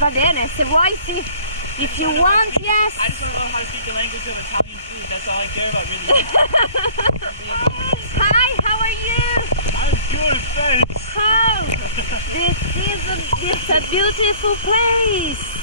Va bene, se vuoi sì. If you want, yes. I just want to know how to speak the language of Italian food. That's all I care about, really. Hi, how are you? I'm good, thanks. Oh, this is a beautiful place.